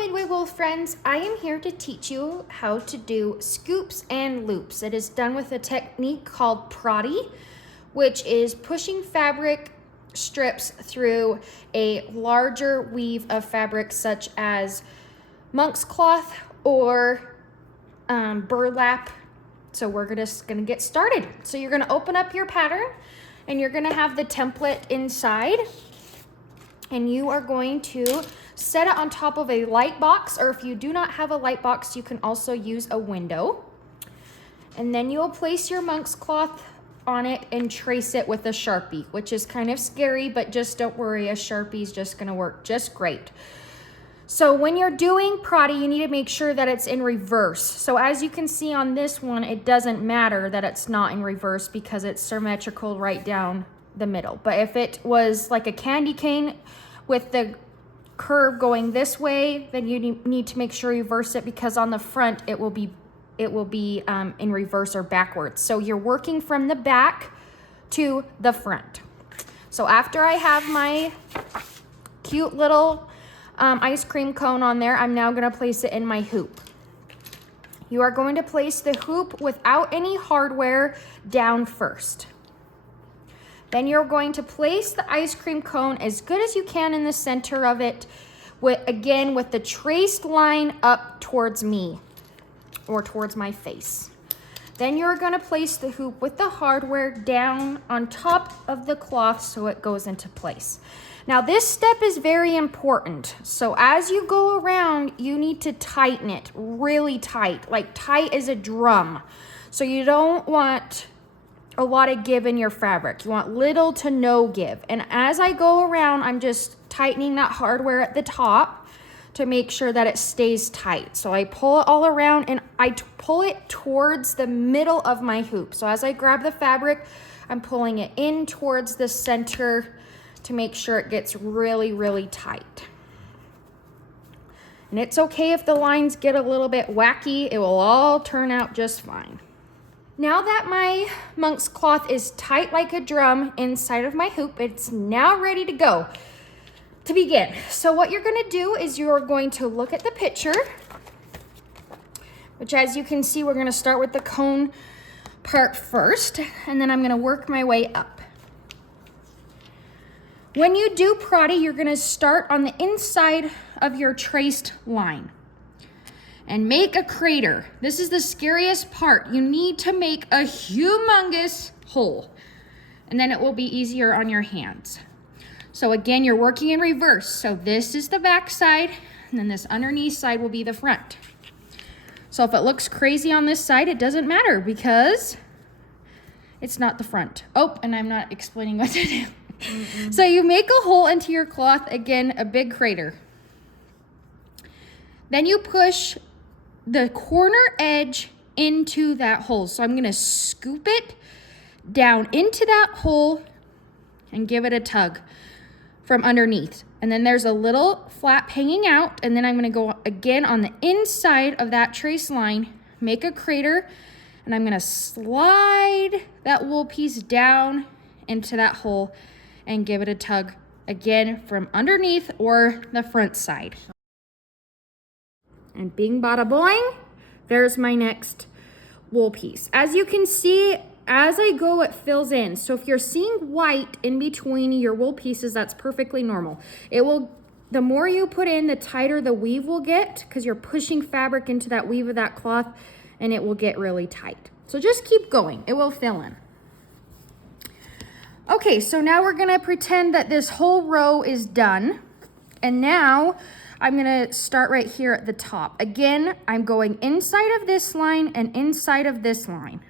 Midway Wool friends, I am here to teach you how to do scoops and loops. It is done with a technique called Prati, which is pushing fabric strips through a larger weave of fabric such as monk's cloth or burlap. So we're just gonna get started. So you're gonna open up your pattern and you're gonna have the template inside, and you are going to set it on top of a light box, or if you do not have a light box, you can also use a window. And then you'll place your monk's cloth on it and trace it with a Sharpie, which is kind of scary, but just don't worry, a Sharpie is just gonna work just great. So when you're doing Prati, you need to make sure that it's in reverse. So as you can see on this one, it doesn't matter that it's not in reverse because it's symmetrical right down the middle. But if it was like a candy cane with the curve going this way, then you need to make sure you reverse it, because on the front it will be in reverse or backwards. So you're working from the back to the front. So after I have my cute little ice cream cone on there, I'm now going to place it in my hoop. You are going to place the hoop without any hardware down first. Then you're going to place the ice cream cone as good as you can in the center of it, with the traced line up towards me or towards my face. Then you're going to place the hoop with the hardware down on top of the cloth so it goes into place. Now this step is very important. So as you go around, you need to tighten it really tight, like tight as a drum. So you don't want a lot of give in your fabric. You want little to no give. And as I go around, I'm just tightening that hardware at the top to make sure that it stays tight. So I pull it all around and I pull it towards the middle of my hoop. So as I grab the fabric, I'm pulling it in towards the center to make sure it gets really, really tight. And it's okay if the lines get a little bit wacky. It will all turn out just fine. Now that my monk's cloth is tight like a drum inside of my hoop, it's now ready to go, to begin. So what you're gonna do is you're going to look at the picture, which as you can see, we're gonna start with the cone part first, and then I'm gonna work my way up. When you do Prati, you're gonna start on the inside of your traced line and make a crater. This is the scariest part. You need to make a humongous hole, and then it will be easier on your hands. So again, you're working in reverse. So this is the back side, and then this underneath side will be the front. So if it looks crazy on this side, it doesn't matter because it's not the front. Oh, and I'm not explaining what to do. So you make a hole into your cloth, again, a big crater. Then you push the corner edge into that hole. So I'm gonna scoop it down into that hole and give it a tug from underneath. And then there's a little flap hanging out, and then I'm gonna go again on the inside of that trace line, make a crater, and I'm gonna slide that wool piece down into that hole and give it a tug again from underneath or the front side. And bing bada boing, there's my next wool piece. As you can see, as I go, it fills in. So if you're seeing white in between your wool pieces, that's perfectly normal. The more you put in, the tighter the weave will get, because you're pushing fabric into that weave of that cloth, and it will get really tight. So just keep going, it will fill in. Okay, so now we're gonna pretend that this whole row is done. And now I'm gonna start right here at the top. Again, I'm going inside of this line and inside of this line.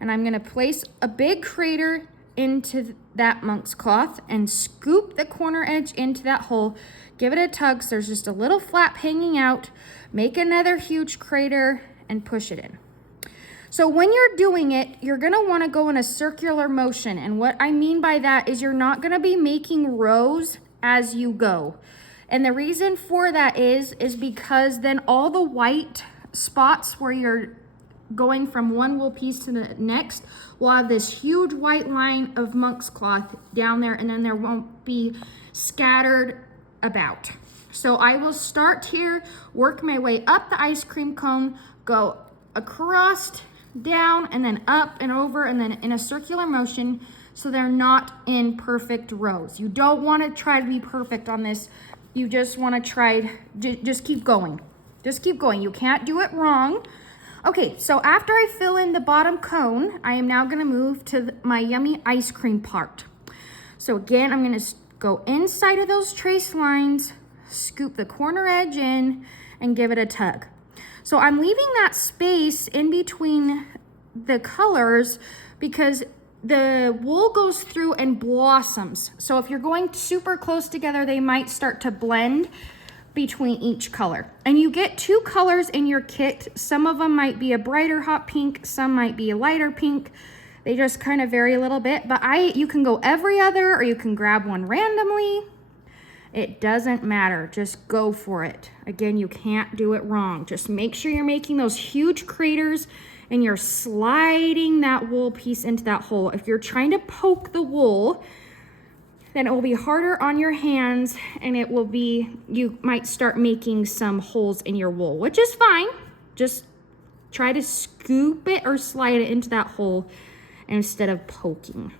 And I'm gonna place a big crater into that monk's cloth and scoop the corner edge into that hole. Give it a tug so there's just a little flap hanging out. Make another huge crater and push it in. So when you're doing it, you're gonna wanna go in a circular motion. And what I mean by that is you're not gonna be making rows as you go. And the reason for that is because then all the white spots where you're going from one wool piece to the next will have this huge white line of monk's cloth down there, and then there won't be scattered about. So I will start here, work my way up the ice cream cone, go across, down, and then up and over, and then in a circular motion, so they're not in perfect rows. You don't want to try to be perfect on this. You just want to try, just keep going. Just keep going. You can't do it wrong. Okay, so after I fill in the bottom cone, I am now going to move to my yummy ice cream part. So again, I'm going to go inside of those trace lines, scoop the corner edge in, and give it a tug. So I'm leaving that space in between the colors because the wool goes through and blossoms. So if you're going super close together, they might start to blend between each color. And you get 2 colors in your kit. Some of them might be a brighter hot pink, some might be a lighter pink. They just kind of vary a little bit, but you can go every other, or you can grab one randomly. It doesn't matter, just go for it. Again, you can't do it wrong. Just make sure you're making those huge craters and you're sliding that wool piece into that hole. If you're trying to poke the wool, then it will be harder on your hands, and you might start making some holes in your wool, which is fine. Just try to scoop it or slide it into that hole instead of poking.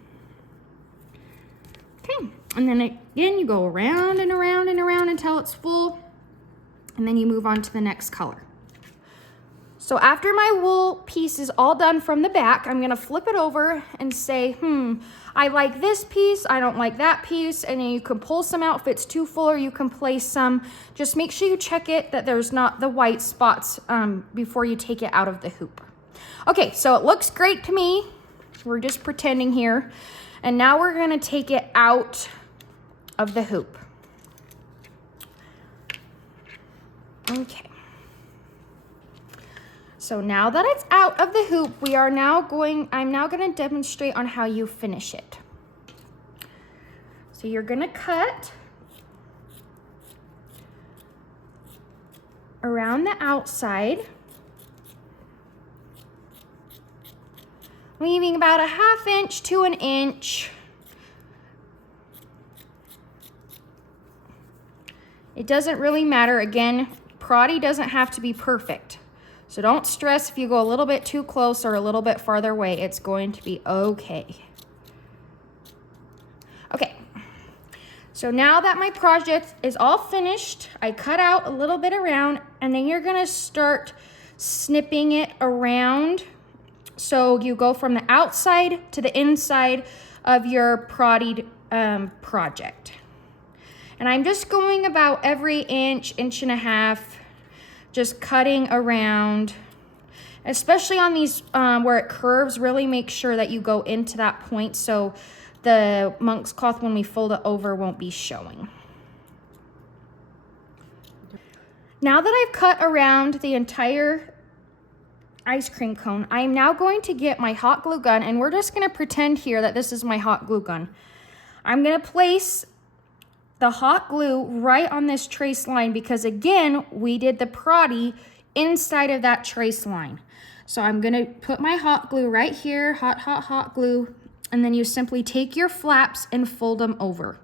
Okay, and then again, you go around and around and around until it's full, and then you move on to the next color. So after my wool piece is all done from the back, I'm gonna flip it over and say, I like this piece, I don't like that piece, and then you can pull some out if it's too full, or you can place some. Just make sure you check it that there's not the white spots before you take it out of the hoop. Okay, so it looks great to me. We're just pretending here. And now we're gonna take it out of the hoop. Okay. So now that it's out of the hoop, I'm now gonna demonstrate on how you finish it. So you're gonna cut around the outside, leaving about a 1/2 inch to 1 inch. It doesn't really matter. Again, Prati doesn't have to be perfect. So don't stress if you go a little bit too close or a little bit farther away. It's going to be okay. Okay, so now that my project is all finished, I cut out a little bit around, and then you're gonna start snipping it around. So you go from the outside to the inside of your Prati project. And I'm just going about every inch, inch and a half, just cutting around, especially on these where it curves. Really make sure that you go into that point so the monk's cloth, when we fold it over, won't be showing. Now that I've cut around the entire ice cream cone, I'm now going to get my hot glue gun, and we're just gonna pretend here that this is my hot glue gun. I'm gonna place the hot glue right on this trace line because, again, we did the Prati inside of that trace line. So I'm gonna put my hot glue right here, hot glue, and then you simply take your flaps and fold them over.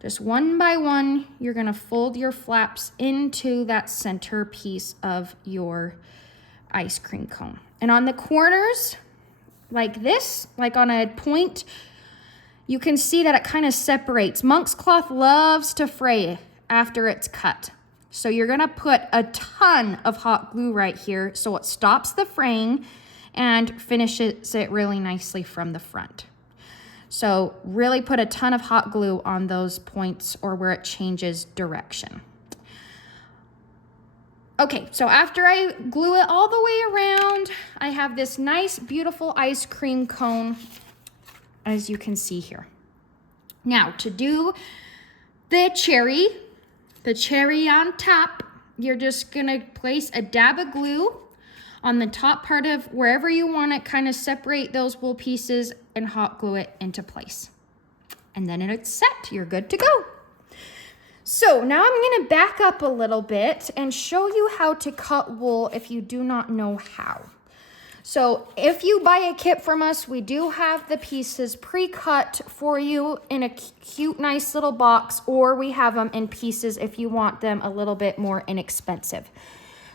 Just one by one, you're gonna fold your flaps into that center piece of your ice cream cone. And on the corners, like this, like on a point, you can see that it kind of separates. Monk's cloth loves to fray after it's cut. So you're gonna put a ton of hot glue right here so it stops the fraying and finishes it really nicely from the front. So really put a ton of hot glue on those points or where it changes direction. Okay, so after I glue it all the way around, I have this nice, beautiful ice cream cone, as you can see here. Now, to do the cherry on top, you're just gonna place a dab of glue on the top part of wherever you want it, kind of separate those wool pieces and hot glue it into place. And then it's set, you're good to go. So now I'm gonna back up a little bit and show you how to cut wool if you do not know how. So if you buy a kit from us, we do have the pieces pre-cut for you in a cute, nice little box, or we have them in pieces if you want them a little bit more inexpensive.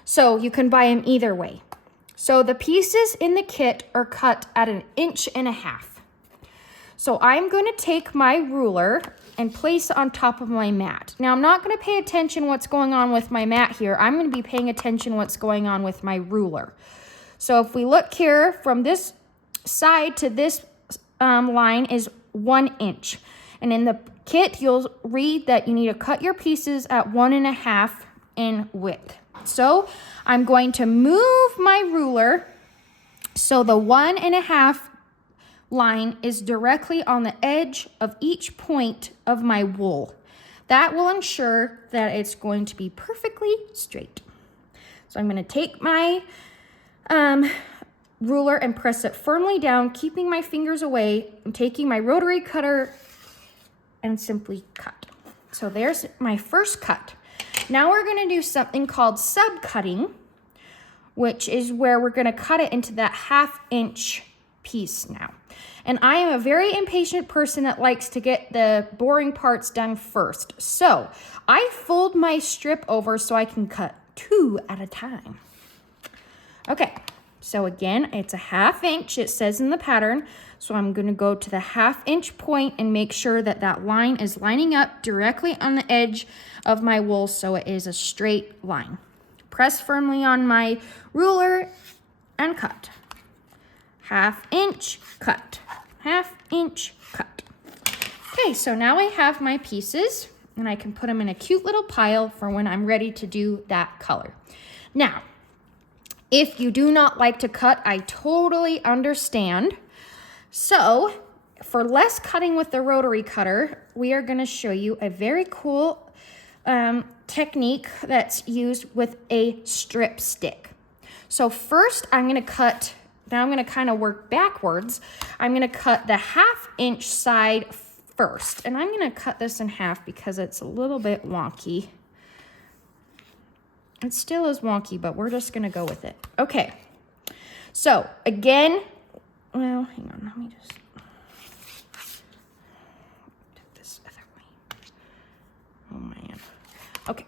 So you can buy them either way. So the pieces in the kit are cut at 1.5 inches. So I'm going to take my ruler and place it on top of my mat. Now I'm not going to pay attention what's going on with my mat here. I'm going to be paying attention what's going on with my ruler. So if we look here, from this side to this line is 1 inch. And in the kit, you'll read that you need to cut your pieces at 1.5 in width. So I'm going to move my ruler so the 1.5 line is directly on the edge of each point of my wool. That will ensure that it's going to be perfectly straight. So I'm going to take my ruler and press it firmly down, keeping my fingers away. I'm taking my rotary cutter and simply cut. So there's my first cut. Now we're going to do something called subcutting, which is where we're going to cut it into that 1/2 inch piece now. And I am a very impatient person that likes to get the boring parts done first. So I fold my strip over so I can cut 2 at a time. Okay, so again, it's a 1/2 inch, it says in the pattern. So I'm gonna go to the 1/2 inch point and make sure that that line is lining up directly on the edge of my wool so it is a straight line. Press firmly on my ruler and cut. 1/2 inch, cut. 1/2 inch, cut. Okay, so now I have my pieces and I can put them in a cute little pile for when I'm ready to do that color. Now, if you do not like to cut, I totally understand. So, for less cutting with the rotary cutter, we are going to show you a very cool technique that's used with a strip stick. So first, I'm going to cut, now I'm going to kind of work backwards. I'm going to cut the 1/2 inch side first. And I'm going to cut this in half because it's a little bit wonky. It still is wonky, but we're just going to go with it. Okay. So, again, well, hang on. Let me just do this other way. Oh, man. Okay.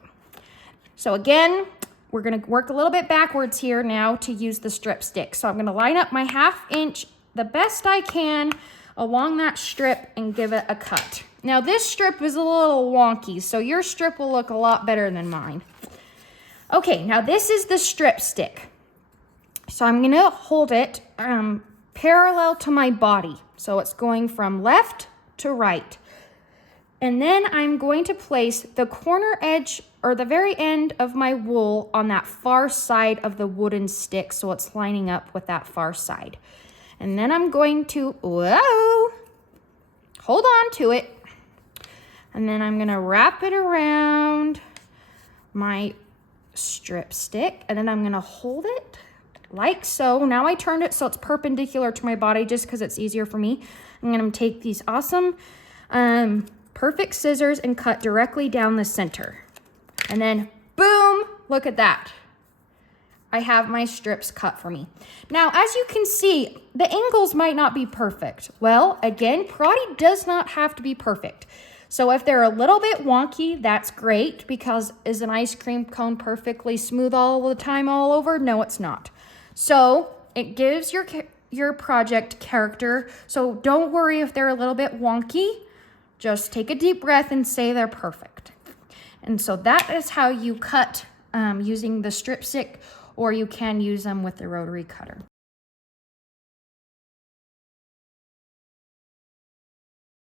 So, again, we're going to work a little bit backwards here now to use the strip stick. So, I'm going to line up my 1/2 inch the best I can along that strip and give it a cut. Now, this strip is a little wonky, so your strip will look a lot better than mine. Okay, now this is the strip stick. So I'm going to hold it parallel to my body. So it's going from left to right. And then I'm going to place the corner edge or the very end of my wool on that far side of the wooden stick so it's lining up with that far side. And then I'm going to, hold on to it. And then I'm going to wrap it around my strip stick, and then I'm going to hold it like so. Now I turned it so it's perpendicular to my body just because it's easier for me. I'm going to take these awesome perfect scissors and cut directly down the center. And then boom, look at that. I have my strips cut for me. Now, as you can see, the angles might not be perfect. Well, again, Proddy does not have to be perfect. So if they're a little bit wonky, that's great, because is an ice cream cone perfectly smooth all the time all over? No, it's not. So it gives your project character. So don't worry if they're a little bit wonky. Just take a deep breath and say they're perfect. And so that is how you cut using the strip stick, or you can use them with the rotary cutter.